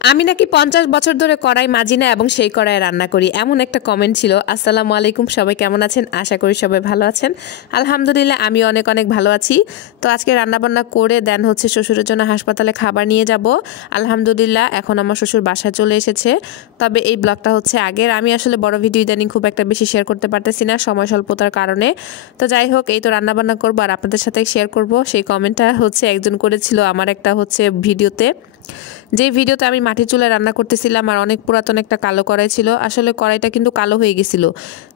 আমি নাকি 50 বছর ধরে কড়াই মাজি না এবং সেই কড়াইয়ে রান্না করি, এমন একটা কমেন্ট ছিল। আসসালামু আলাইকুম, সবাই কেমন আছেন? আশা করি সবাই ভালো আছেন। আলহামদুলিল্লাহ আমি অনেক অনেক ভালো আছি। তো আজকে রান্নাবান্না করে দেন হচ্ছে শ্বশুরের জন্য হাসপাতালে খাবার নিয়ে যাব। আলহামদুলিল্লাহ এখন আমার শ্বশুর বাসায় চলে এসেছে। তবে এই ব্লগটা হচ্ছে আগের, আমি আসলে বড় ভিডিও ইদানিং খুব একটা বেশি শেয়ার করতে পারতেছি না সময় স্বল্পতার কারণে। তো যাই হোক, এই তো রান্নাবান্না করবো আর আপনাদের সাথে শেয়ার করব। সেই কমেন্টটা হচ্ছে একজন করেছিল আমার একটা হচ্ছে ভিডিওতে, যে ভিডিওতে আমি মাটির চুলায় রান্না করতেছিলাম আর অনেক পুরাতন একটা কালো কড়াই ছিল। আসলে কড়াইটা কিন্তু কালো হয়ে গেছিল।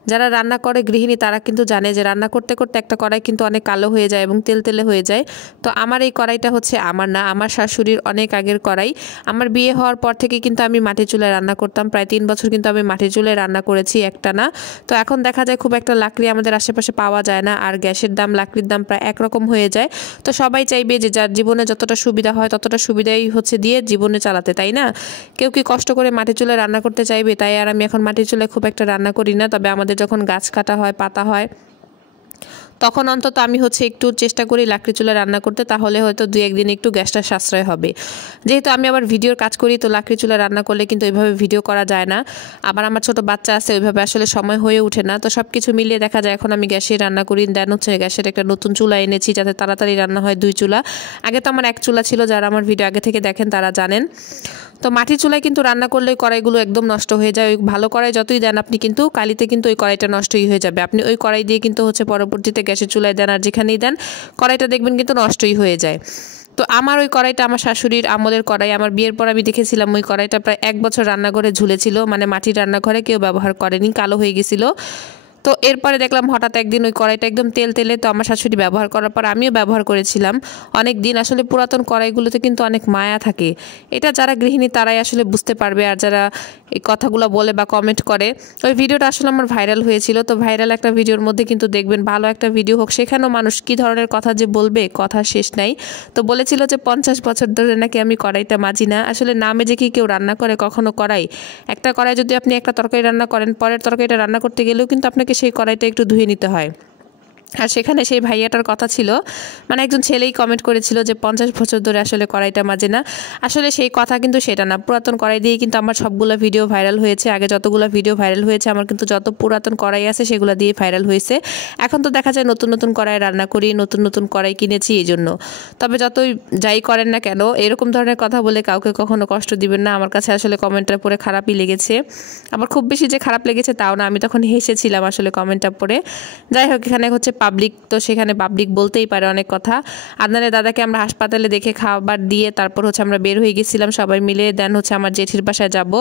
যারা রান্না করে গৃহিণী তারা কিন্তু জানে যে রান্না করতে করতে একটা কড়াই কিন্তু অনেক কালো হয়ে যায় এবং তেলতেলে হয়ে যায়। তো আমার এই কড়াইটা হচ্ছে আমার না, আমার শাশুড়ির অনেক আগের কড়াই। আমার বিয়ে হওয়ার পর থেকে কিন্তু আমি মাটির চুলায় রান্না করতাম, প্রায় 3 বছর কিন্তু আমি মাটির চুলায় রান্না করেছি একটা না। তো এখন দেখা যায় খুব একটা লাকড়ি আমাদের আশেপাশে পাওয়া যায় না, আর গ্যাসের দাম লাকড়ির দাম প্রায় একরকম হয়ে যায়। তো সবাই চাইবে যে যার জীবনে যতটা সুবিধা হয় ততটা সুবিধাই হচ্ছে দিয়ে জীবনে চালাতে, তাই না? কেউ কি কষ্ট করে মাটির চুলায় রান্না করতে চাইবে? তাই আর আমি এখন মাটির চুলায় খুব একটা রান্না করি না। তবে আমাদের যখন গাছ কাটা হয়, পাতা হয়, তখন অন্তত আমি হচ্ছে একটু চেষ্টা করি লাকড়ি চুলায় রান্না করতে, তাহলে হয়তো 2-1 দিন একটু গ্যাসটা সাশ্রয় হবে। যেহেতু আমি আবার ভিডিওর কাজ করি, তো লাকড়ি চুলায় রান্না করলে কিন্তু ওইভাবে ভিডিও করা যায় না। আবার আমার ছোট বাচ্চা আছে, ওইভাবে আসলে সময় হয়ে ওঠে না। তো সব কিছু মিলিয়ে দেখা যায় এখন আমি গ্যাসে রান্না করি। দেন হচ্ছে গ্যাসের একটা নতুন চুলা এনেছি যাতে তাড়াতাড়ি রান্না হয়, 2 চুলা। আগে তো আমার 1 চুলা ছিল, যারা আমার ভিডিও আগে থেকে দেখেন তারা জানেন। তো মাটির চুলায় কিন্তু রান্না করলে কড়াইগুলো একদম নষ্ট হয়ে যায়। ওই ভালো কড়াই যতই দেন আপনি, কিন্তু কালিতে কিন্তু ওই কড়াইটা নষ্টই হয়ে যাবে। আপনি ওই কড়াই দিয়ে কিন্তু হচ্ছে পরবর্তীতে গ্যাসের চুলায় দেন আর যেখানেই দেন কড়াইটা দেখবেন কিন্তু নষ্টই হয়ে যায়। তো আমার ওই কড়াইটা আমার শাশুড়ির আমলের কড়াই। আমার বিয়ের পর আমি দেখেছিলাম ওই কড়াইটা প্রায় 1 বছর রান্নাঘরে ঝুলেছিল, মানে মাটির রান্নাঘরে কেউ ব্যবহার করেনি, কালো হয়ে গেছিলো। তো এরপরে দেখলাম হঠাৎ একদিন ওই কড়াইটা একদম তেলে, তো আমার শাশুড়ি ব্যবহার করার পর আমিও ব্যবহার করেছিলাম অনেক দিন। আসলে পুরাতন কড়াইগুলোতে কিন্তু অনেক মায়া থাকে, এটা যারা গৃহিণী তারাই আসলে বুঝতে পারবে। আর যারা এই কথাগুলো বলে বা কমেন্ট করে, ওই ভিডিওটা আসলে আমার ভাইরাল হয়েছিল। তো ভাইরাল একটা ভিডিওর মধ্যে কিন্তু দেখবেন, ভালো একটা ভিডিও হোক, সেখানেও মানুষ কী ধরনের কথা যে বলবে, কথা শেষ নাই। তো বলেছিল যে 50 বছর ধরে নাকি আমি কড়াইটা মাজি না। আসলে না মেজে কি কেউ রান্না করে কখনো? কড়াই, একটা কড়াই যদি আপনি একটা তরকারি রান্না করেন, পরের তরকারিটা রান্না করতে গেলেও কিন্তু আপনাকে সেই কড়াইটা একটু ধুয়ে নিতে হয়। আর সেখানে সেই ভাইয়াটার কথা ছিল, মানে একজন ছেলেই কমেন্ট করেছিল যে 50 বছর ধরে আসলে কড়াইটা মাজে না। আসলে সেই কথা কিন্তু সেটা না। পুরাতন কড়াই দিয়ে কিন্তু আমার সবগুলো ভিডিও ভাইরাল হয়েছে। আগে যতগুলো ভিডিও ভাইরাল হয়েছে আমার কিন্তু যত পুরাতন কড়াই আছে সেগুলো দিয়ে ভাইরাল হয়েছে। এখন তো দেখা যায় নতুন নতুন কড়াই রান্না করি, নতুন নতুন কড়াই কিনেছি এই জন্য। তবে যতই যাই করেন না কেন, এরকম ধরনের কথা বলে কাউকে কখনো কষ্ট দিবেন না। আমার কাছে আসলে কমেন্টটা পড়ে খারাপই লেগেছে। আবার খুব বেশি যে খারাপ লেগেছে তাও না, আমি তখন হেসেছিলাম আসলে কমেন্টটা পড়ে। যাই হোক, এখানে হচ্ছে পাবলিক, তো সেখানে পাবলিক বলতেই পারে অনেক কথা। আদনানের দাদাকে আমরা হাসপাতালে দেখে খাবার দিয়ে তারপর হচ্ছে আমরা বের হয়ে গেছিলাম সবাই মিলে। দেন হচ্ছে আমার জেঠির বাসায় যাব।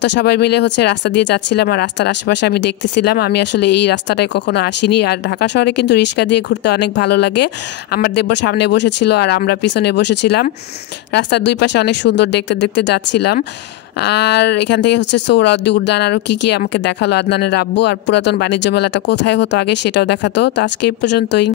তো সবাই মিলে হচ্ছে রাস্তা দিয়ে যাচ্ছিলাম আর রাস্তার আশেপাশে আমি দেখতেছিলাম। আমি আসলে এই রাস্তাটায় কখনো আসিনি, আর ঢাকা শহরে কিন্তু রিক্সা দিয়ে ঘুরতে অনেক ভালো লাগে। আমার দেবর সামনে বসেছিল আর আমরা পিছনে বসেছিলাম। রাস্তার 2 পাশে অনেক সুন্দর দেখতে দেখতে যাচ্ছিলাম। আর এখান থেকে হচ্ছে সোহরাওয়ার্দী উদ্যান আরও কী আমাকে দেখালো আদনানের আব্বু। আর পুরাতন বাণিজ্য মেলাটা কোথায় হতো আগে সেটাও দেখাতো। তো আজকে এই পর্যন্তই।